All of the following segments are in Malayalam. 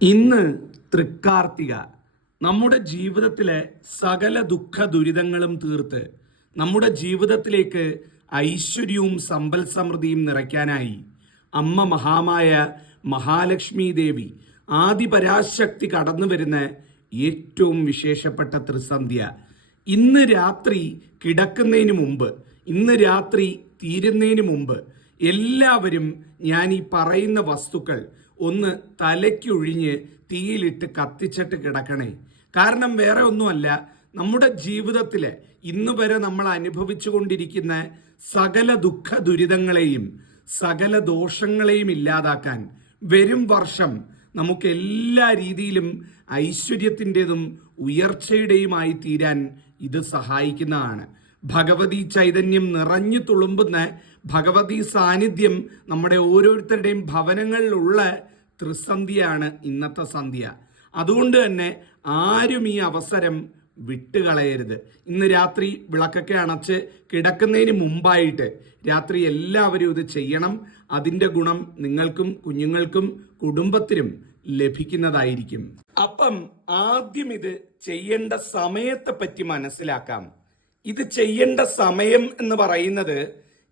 ഇന്ന് തൃക്കാർത്തിക. നമ്മുടെ ജീവിതത്തിലെ സകല ദുഃഖ ദുരിതങ്ങളും തീർത്ത് നമ്മുടെ ജീവിതത്തിലേക്ക് ഐശ്വര്യവും സമ്പൽ സമൃദ്ധിയും നിറയ്ക്കാനായി അമ്മ മഹാമായ മഹാലക്ഷ്മി ദേവി ആദിപരാശക്തി കടന്നു വരുന്ന ഏറ്റവും വിശേഷപ്പെട്ട ത്രിസന്ധ്യ. ഇന്ന് രാത്രി കിടക്കുന്നതിന് മുമ്പ്, ഇന്ന് രാത്രി തീരുന്നതിന് മുമ്പ് എല്ലാവരും ഞാൻ ഈ പറയുന്ന വസ്തുക്കൾ ഒന്ന് തലയ്ക്കൊഴിഞ്ഞ് തീയിലിട്ട് കത്തിച്ചിട്ട് കിടക്കണേ. കാരണം വേറെ ഒന്നുമല്ല, നമ്മുടെ ജീവിതത്തിലെ ഇന്ന് വരെ നമ്മൾ അനുഭവിച്ചു കൊണ്ടിരിക്കുന്ന സകല ദുഃഖ ദുരിതങ്ങളെയും സകല ദോഷങ്ങളെയും ഇല്ലാതാക്കാൻ വരും വർഷം നമുക്ക് എല്ലാ രീതിയിലും ഐശ്വര്യത്തിൻ്റെതും ഉയർച്ചയുടെയുമായി തീരാൻ ഇത് സഹായിക്കുന്നതാണ്. ഭഗവതി ചൈതന്യം നിറഞ്ഞു തുളുമ്പുന്ന ഭഗവതി സാന്നിധ്യം നമ്മുടെ ഓരോരുത്തരുടെയും ഭവനങ്ങളിലുള്ള ത്രിസന്ധ്യയാണ് ഇന്നത്തെ സന്ധ്യ. അതുകൊണ്ട് തന്നെ ആരും ഈ അവസരം വിട്ടുകളയരുത്. ഇന്ന് രാത്രി വിളക്കൊക്കെ അണച്ച് കിടക്കുന്നതിന് മുമ്പായിട്ട് രാത്രി എല്ലാവരും ഇത് ചെയ്യണം. അതിൻ്റെ ഗുണം നിങ്ങൾക്കും കുഞ്ഞുങ്ങൾക്കും കുടുംബത്തിനും ലഭിക്കുന്നതായിരിക്കും. അപ്പം ആദ്യം ഇത് ചെയ്യേണ്ട സമയത്തെ പറ്റി മനസ്സിലാക്കാം. ഇത് ചെയ്യേണ്ട സമയം എന്ന് പറയുന്നത്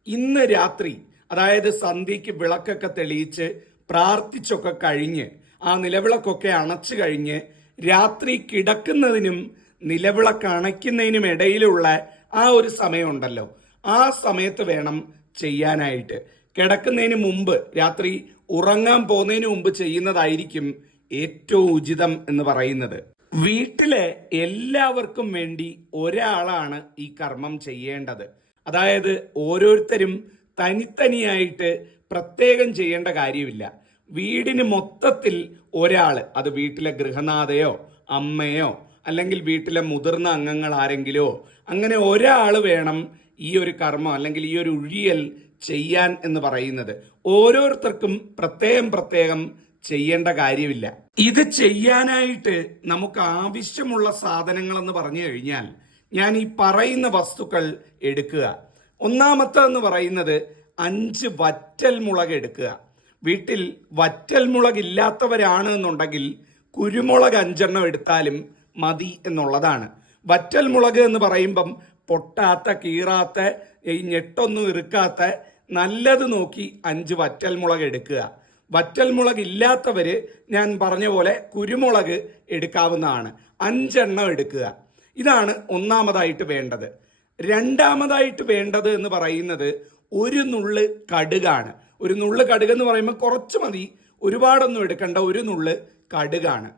ഇന്ന് രാത്രി, അതായത് സന്ധ്യയ്ക്ക് വിളക്കൊക്കെ തെളിയിച്ച് പ്രാർത്ഥിച്ചൊക്കെ കഴിഞ്ഞ് ആ നിലവിളക്കൊക്കെ അണച്ചു കഴിഞ്ഞ് രാത്രി കിടക്കുന്നതിനും നിലവിളക്ക് അണയ്ക്കുന്നതിനും ഇടയിലുള്ള ആ ഒരു സമയമുണ്ടല്ലോ, ആ സമയത്ത് വേണം ചെയ്യാനായിട്ട്. കിടക്കുന്നതിന് മുമ്പ്, രാത്രി ഉറങ്ങാൻ പോകുന്നതിന് മുമ്പ് ചെയ്യുന്നതായിരിക്കും ഏറ്റവും ഉചിതം എന്ന് പറയുന്നത്. വീട്ടിലെ എല്ലാവർക്കും വേണ്ടി ഒരാളാണ് ഈ കർമ്മം ചെയ്യേണ്ടത്. അതായത് ഓരോരുത്തരും തനിത്തനിയായിട്ട് പ്രത്യേകം ചെയ്യേണ്ട കാര്യമില്ല. വീടിന് മൊത്തത്തിൽ ഒരാൾ, അത് വീട്ടിലെ ഗൃഹനാഥയോ അമ്മയോ അല്ലെങ്കിൽ വീട്ടിലെ മുതിർന്ന അംഗങ്ങൾ ആരെങ്കിലോ, അങ്ങനെ ഒരാൾ വേണം ഈ ഒരു കർമ്മം അല്ലെങ്കിൽ ഈ ഒരു ഉഴിയൽ ചെയ്യാൻ എന്ന് പറയുന്നത്. ഓരോരുത്തർക്കും പ്രത്യേകം ചെയ്യേണ്ട കാര്യമില്ല. ഇത് ചെയ്യാനായിട്ട് നമുക്ക് ആവശ്യമുള്ള സാധനങ്ങൾ എന്ന് പറഞ്ഞു കഴിഞ്ഞാൽ ഞാൻ ഈ പറയുന്ന വസ്തുക്കൾ എടുക്കുക. ഒന്നാമത്തെ പറയുന്നത് 5 വറ്റൽ മുളക് എടുക്കുക. വീട്ടിൽ വറ്റൽ മുളക് ഇല്ലാത്തവരാണ് എന്നുണ്ടെങ്കിൽ കുരുമുളക് 5 എടുത്താലും മതി എന്നുള്ളതാണ്. വറ്റൽ മുളക് എന്ന് പറയുമ്പം പൊട്ടാത്ത, കീറാത്ത, ഈ ഞെട്ടൊന്നും ഇറുക്കാത്ത നല്ലത് നോക്കി 5 വറ്റൽ മുളക് എടുക്കുക. വറ്റൽ മുളക് ഇല്ലാത്തവര് ഞാൻ പറഞ്ഞ പോലെ കുരുമുളക് എടുക്കാവുന്നതാണ്. 5 എടുക്കുക. ഇതാണ് ഒന്നാമതായിട്ട് വേണ്ടത്. രണ്ടാമതായിട്ട് വേണ്ടത് എന്ന് പറയുന്നത് ഒരു നുള്ള് കടുകാണ്. ഒരു നുള്ള് കടുക് എന്ന് പറയുമ്പോൾ കുറച്ച് മതി, ഒരുപാടൊന്നും എടുക്കണ്ട, ഒരു നുള്ള് കടുകാണ്.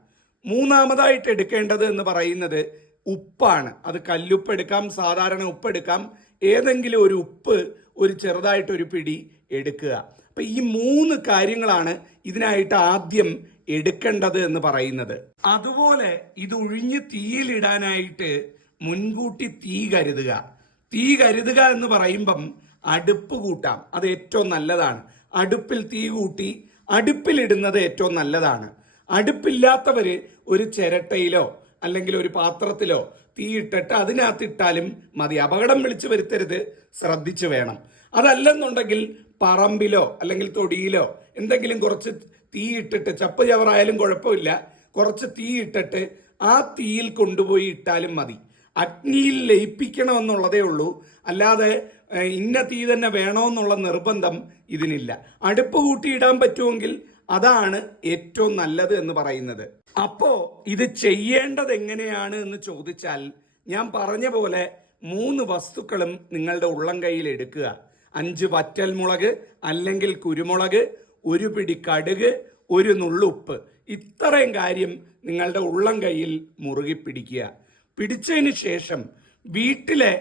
മൂന്നാമതായിട്ട് എടുക്കേണ്ടത് എന്ന് പറയുന്നത് ഉപ്പാണ്. അത് കല്ലുപ്പ് എടുക്കാം, സാധാരണ ഉപ്പ് എടുക്കാം, ഏതെങ്കിലും ഒരു ഉപ്പ് ഒരു ചെറുതായിട്ടൊരു പിടി എടുക്കുക. അപ്പൊ ഈ 3 കാര്യങ്ങളാണ് ഇതിനായിട്ട് ആദ്യം എടുക്കേണ്ടത് എന്ന് പറയുന്നത്. അതുപോലെ ഇത് ഒഴിഞ്ഞ് തീയിലിടാനായിട്ട് മുൻകൂട്ടി തീ കരുതുക. തീ കരുതുക എന്ന് പറയുമ്പം അടുപ്പ് കൂട്ടാം, അത് ഏറ്റവും നല്ലതാണ്. അടുപ്പിൽ തീ കൂട്ടി അടുപ്പിലിടുന്നത് ഏറ്റവും നല്ലതാണ്. അടുപ്പില്ലാത്തവര് ഒരു ചിരട്ടയിലോ അല്ലെങ്കിൽ ഒരു പാത്രത്തിലോ തീ ഇട്ടിട്ട് അതിനകത്തിട്ടാലും മതി. അപകടം വിളിച്ചു വരുത്തരുത്, ശ്രദ്ധിച്ചു വേണം. അതല്ലെന്നുണ്ടെങ്കിൽ പറമ്പിലോ അല്ലെങ്കിൽ തൊടിയിലോ എന്തെങ്കിലും കുറച്ച് തീ ഇട്ടിട്ട്, ചപ്പ് ചവറായാലും കുഴപ്പമില്ല, കുറച്ച് തീ ഇട്ടിട്ട് ആ തീയിൽ കൊണ്ടുപോയി ഇട്ടാലും മതി. അഗ്നിയിൽ ലയിപ്പിക്കണമെന്നുള്ളതേ ഉള്ളൂ, അല്ലാതെ ഇന്ന തീ തന്നെ വേണമെന്നുള്ള നിർബന്ധം ഇതിനില്ല. അടുപ്പ് കൂട്ടിയിടാൻ പറ്റുമെങ്കിൽ അതാണ് ഏറ്റവും നല്ലത് എന്ന് പറയുന്നത്. അപ്പോ ഇത് ചെയ്യേണ്ടത് എങ്ങനെയാണ് എന്ന് ചോദിച്ചാൽ ഞാൻ പറഞ്ഞ പോലെ 3 വസ്തുക്കളും നിങ്ങളുടെ ഉള്ളം കയ്യിൽ എടുക്കുക. 5 വറ്റൽ മുളക് അല്ലെങ്കിൽ കുരുമുളക്, ഒരു പിടി കടുക്, ഒരു നുള്ളുപ്പ്. ഇത്രയും കാര്യം നിങ്ങളുടെ ഉള്ളം കയ്യിൽ മുറുകി പിടിക്കുക. പിടിച്ചതിന് ശേഷം വീട്ടിലെ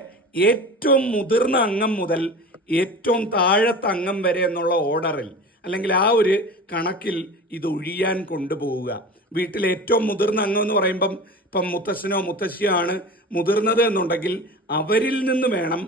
ഏറ്റവും മുതിർന്ന അംഗം മുതൽ ഏറ്റവും താഴത്തെ അംഗം വരെ എന്നുള്ള ഓർഡറിൽ അല്ലെങ്കിൽ ആ ഒരു കണക്കിൽ ഇത് ഒഴിയാൻ കൊണ്ടുപോവുക. വീട്ടിലെ ഏറ്റവും മുതിർന്ന അംഗം എന്ന് പറയുമ്പം ഇപ്പം മുത്തശ്ശനോ മുത്തശ്ശിയോ ആണ് മുതിർന്നത് എന്നുണ്ടെങ്കിൽ അവരിൽ നിന്ന് വേണം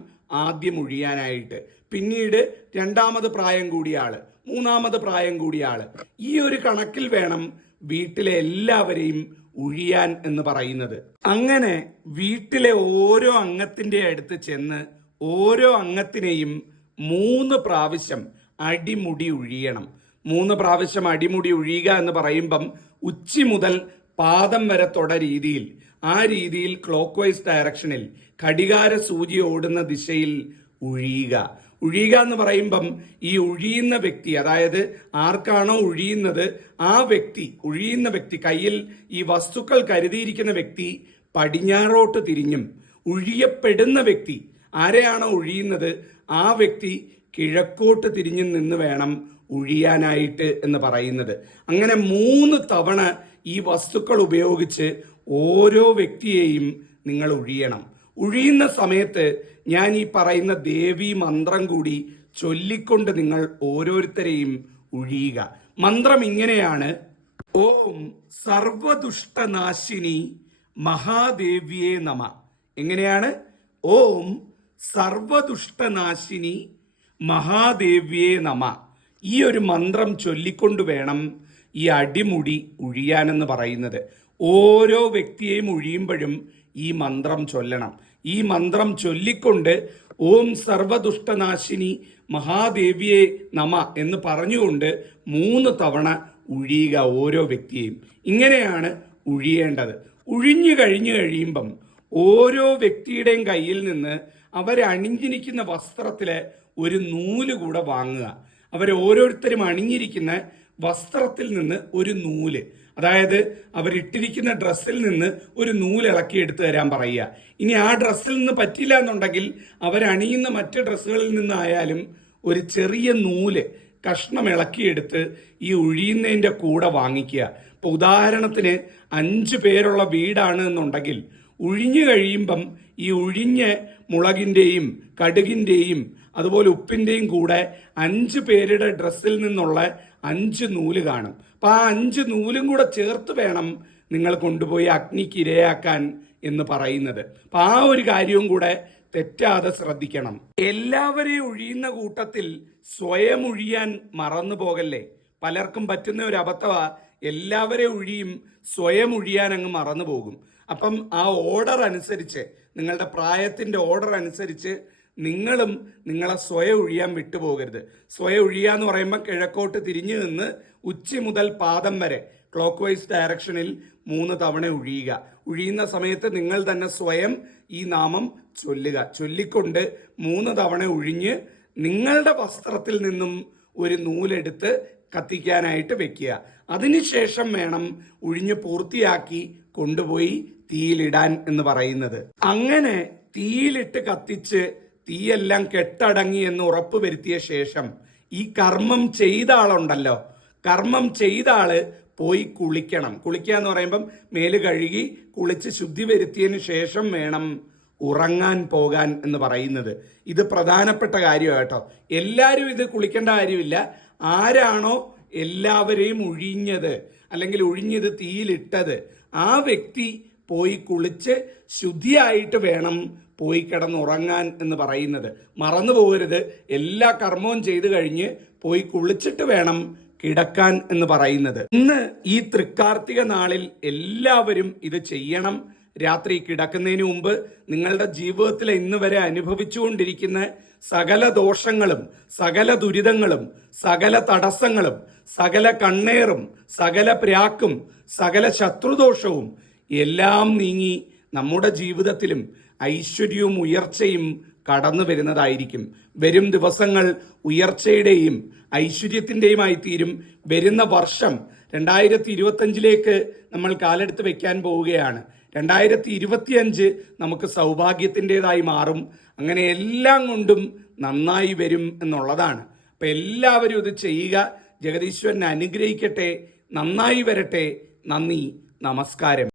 ആദ്യം ഒഴിയാനായിട്ട്. പിന്നീട് 2ാമത് പ്രായം കൂടിയ ആള്, 3ാമത് പ്രായം കൂടിയ ആള്, ഈ ഒരു കണക്കിൽ വേണം വീട്ടിലെ എല്ലാവരെയും ഒഴിയാൻ എന്ന് പറയുന്നത്. അങ്ങനെ വീട്ടിലെ ഓരോ അംഗത്തിന്റെ അടുത്ത് ചെന്ന് ഓരോ അംഗത്തിനെയും 3 പ്രാവശ്യം അടിമുടി ഒഴിയണം. 3 പ്രാവശ്യം അടിമുടി ഒഴിയുക എന്ന് പറയുമ്പം ഉച്ചി മുതൽ പാദം വരെ തൊട രീതിയിൽ, ആ രീതിയിൽ ക്ലോക്ക് വൈസ് ഡയറക്ഷനിൽ ഘടികാര സൂചി ഓടുന്ന ദിശയിൽ ഉഴിയുക. ഉഴിയുക എന്ന് പറയുമ്പം ഈ ഉഴിയുന്ന വ്യക്തി, അതായത് ആർക്കാണോ ഉഴിയുന്നത് ആ വ്യക്തി, ഉഴിയുന്ന വ്യക്തി, കയ്യിൽ ഈ വസ്തുക്കൾ കരുതിയിരിക്കുന്ന വ്യക്തി പടിഞ്ഞാറോട്ട് തിരിഞ്ഞും, ഉഴിയപ്പെടുന്ന വ്യക്തി, ആരെയാണോ ഒഴിയുന്നത് ആ വ്യക്തി കിഴക്കോട്ട് തിരിഞ്ഞും നിന്ന് വേണം ഒഴിയാനായിട്ട് എന്ന് പറയുന്നത്. അങ്ങനെ 3 തവണ ഈ വസ്തുക്കൾ ഉപയോഗിച്ച് ഓരോ വ്യക്തിയെയും നിങ്ങൾ ഒഴിയണം. ഒഴിയുന്ന സമയത്ത് ഞാൻ ഈ പറയുന്ന ദേവീ മന്ത്രം കൂടി ചൊല്ലിക്കൊണ്ട് നിങ്ങൾ ഓരോരുത്തരെയും ഒഴിയുക. മന്ത്രം ഇങ്ങനെയാണ്: ഓം സർവദുഷ്ടനാശിനി മഹാദേവ്യേ നമ. എങ്ങനെയാണ്? ഓം സർവദുഷ്ടനാശിനി മഹാദേവ്യേ നമ. ഈ ഒരു മന്ത്രം ചൊല്ലിക്കൊണ്ട് വേണം ഈ അടിമുടി ഒഴിയാനെന്ന് പറയുന്നത്. ഓരോ വ്യക്തിയെയും ഒഴിയുമ്പോഴും ഈ മന്ത്രം ചൊല്ലണം. ഈ മന്ത്രം ചൊല്ലിക്കൊണ്ട് ഓം സർവദുഷ്ടനാശിനി മഹാദേവിയെ നമ എന്ന് പറഞ്ഞുകൊണ്ട് 3 തവണ ഒഴിയുക ഓരോ വ്യക്തിയെയും. ഇങ്ങനെയാണ് ഒഴിയേണ്ടത്. ഒഴിഞ്ഞു കഴിഞ്ഞു കഴിയുമ്പം ഓരോ വ്യക്തിയുടെയും കയ്യിൽ നിന്ന് അവരണിഞ്ഞിരിക്കുന്ന വസ്ത്രത്തിലെ ഒരു നൂല് കൂടെ വാങ്ങുക. അവരോരോരുത്തരും അണിഞ്ഞിരിക്കുന്ന വസ്ത്രത്തിൽ നിന്ന് ഒരു നൂല്, അതായത് അവരിട്ടിരിക്കുന്ന ഡ്രസ്സിൽ നിന്ന് ഒരു നൂല് ഇളക്കിയെടുത്ത് തരാൻ പറയുക. ഇനി ആ ഡ്രസ്സിൽ നിന്ന് പറ്റില്ല എന്നുണ്ടെങ്കിൽ അവരണിയുന്ന മറ്റ് ഡ്രസ്സുകളിൽ നിന്നായാലും ഒരു ചെറിയ നൂല് കഷ്ണം ഇളക്കിയെടുത്ത് ഈ ഒഴിയുന്നതിൻ്റെ കൂടെ വാങ്ങിക്കുക. ഇപ്പോൾ ഉദാഹരണത്തിന് 5 പേരുള്ള വീടാണ് എന്നുണ്ടെങ്കിൽ ഒഴിഞ്ഞു കഴിയുമ്പം ഈ ഒഴിഞ്ഞ മുളകിൻ്റെയും കടുകിൻ്റെയും അതുപോലെ ഉപ്പിൻ്റെയും കൂടെ 5 പേരുടെ ഡ്രസ്സിൽ നിന്നുള്ള 5 നൂല് കാണും. അപ്പം ആ 5 നൂലും കൂടെ ചേർത്ത് വേണം നിങ്ങൾ കൊണ്ടുപോയി അഗ്നിക്ക് ഇരയാക്കാൻ എന്ന് പറയുന്നത്. അപ്പം ആ ഒരു കാര്യവും കൂടെ തെറ്റാതെ ശ്രദ്ധിക്കണം. എല്ലാവരെയും ഒഴിയുന്ന കൂട്ടത്തിൽ സ്വയം ഒഴിയാൻ മറന്നു പോകല്ലേ. പലർക്കും പറ്റുന്ന ഒരു അബദ്ധമാ, എല്ലാവരെയും ഒഴിയും, സ്വയം ഒഴിയാൻ അങ്ങ് മറന്നു പോകും. അപ്പം ആ ഓർഡർ അനുസരിച്ച്, നിങ്ങളുടെ പ്രായത്തിന്റെ ഓർഡർ അനുസരിച്ച് നിങ്ങളും നിങ്ങളെ സ്വയം ഒഴിയാൻ വിട്ടുപോകരുത്. സ്വയം ഒഴിയുക എന്ന് പറയുമ്പോൾ കിഴക്കോട്ട് തിരിഞ്ഞു നിന്ന് ഉച്ചി മുതൽ പാദം വരെ ക്ലോക്ക് വൈസ് ഡയറക്ഷനിൽ 3 തവണ ഒഴിയുക. ഒഴിയുന്ന സമയത്ത് നിങ്ങൾ തന്നെ സ്വയം ഈ നാമം ചൊല്ലുക. ചൊല്ലിക്കൊണ്ട് 3 തവണ ഒഴിഞ്ഞ് നിങ്ങളുടെ വസ്ത്രത്തിൽ നിന്നും ഒരു നൂലെടുത്ത് കത്തിക്കാനായിട്ട് വെക്കുക. അതിനുശേഷം വേണം ഒഴിഞ്ഞ് പൂർത്തിയാക്കി കൊണ്ടുപോയി തീയിലിടാൻ എന്ന് പറയുന്നത്. അങ്ങനെ തീയിലിട്ട് കത്തിച്ച് തീയെല്ലാം കെട്ടടങ്ങി എന്ന് ഉറപ്പ് വരുത്തിയ ശേഷം ഈ കർമ്മം ചെയ്ത ആളുണ്ടല്ലോ, കർമ്മം ചെയ്ത ആള് പോയി കുളിക്കണം. കുളിക്കുക എന്ന് പറയുമ്പം മേല് കഴുകി കുളിച്ച് ശുദ്ധി വരുത്തിയതിന് ശേഷം വേണം ഉറങ്ങാൻ പോകാൻ എന്ന് പറയുന്നത്. ഇത് പ്രധാനപ്പെട്ട കാര്യമാണ് കേട്ടോ. എല്ലാവരും ഇത് കുളിക്കേണ്ട കാര്യമില്ല. ആരാണോ എല്ലാവരെയും ഒഴിഞ്ഞത് അല്ലെങ്കിൽ ഒഴിഞ്ഞത് തീയിലിട്ടത് ആ വ്യക്തി പോയി കുളിച്ച് ശുദ്ധിയായിട്ട് വേണം പോയി കിടന്നുറങ്ങാൻ എന്ന് പറയുന്നത്. മറന്നു പോകരുത്. എല്ലാ കർമ്മവും ചെയ്തു കഴിഞ്ഞ് പോയി കുളിച്ചിട്ട് വേണം കിടക്കാൻ എന്ന് പറയുന്നത്. ഇന്ന് ഈ തൃക്കാർത്തിക നാളിൽ എല്ലാവരും ഇത് ചെയ്യണം. രാത്രി കിടക്കുന്നതിന് മുമ്പ് നിങ്ങളുടെ ജീവിതത്തിൽ ഇന്ന് വരെ അനുഭവിച്ചുകൊണ്ടിരിക്കുന്ന സകല ദോഷങ്ങളും സകല ദുരിതങ്ങളും സകല തടസ്സങ്ങളും സകല കണ്ണേറും സകല പ്രാക്കും സകല ശത്രുദോഷവും എല്ലാം നീങ്ങി നമ്മുടെ ജീവിതത്തിലും ഐശ്വര്യവും ഉയർച്ചയും കടന്നു വരുന്നതായിരിക്കും. വരും ദിവസങ്ങൾ ഉയർച്ചയുടെയും ഐശ്വര്യത്തിൻ്റെയുമായി തീരും. വരുന്ന വർഷം 2025 നമ്മൾ കാലെടുത്ത് വെക്കാൻ പോവുകയാണ്. 2025 നമുക്ക് സൗഭാഗ്യത്തിൻ്റെതായി മാറും. അങ്ങനെ എല്ലാം കൊണ്ടും നന്നായി വരും എന്നുള്ളതാണ്. അപ്പം എല്ലാവരും ഇത് ചെയ്യുക. ജഗദീശ്വരനെ അനുഗ്രഹിക്കട്ടെ. നന്നായി വരട്ടെ. നന്ദി, നമസ്കാരം.